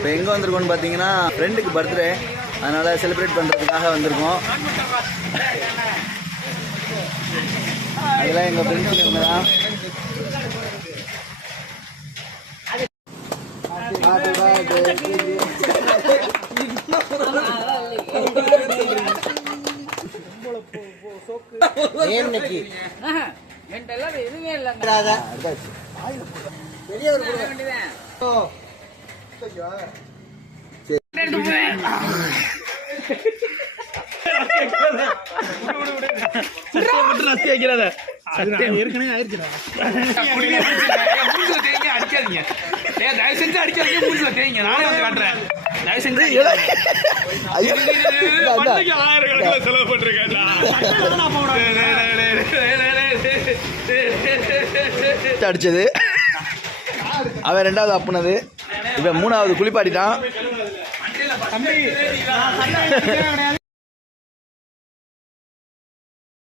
இப்போ எங்கே வந்திருக்கோம்னு பார்த்தீங்கன்னா ஃப்ரெண்டுக்கு பர்த்டே, அதனால் செலிப்ரேட் பண்ணுறதுக்காக வந்திருக்கோம். அதெல்லாம் எங்கள் ஃப்ரெண்ட்ஸுங்க இவங்க தான். அடிச்சது அவன் ரெண்டாவது அப்புனது, இப்ப மூணாவது குளிப்பாட்டிட்டான்.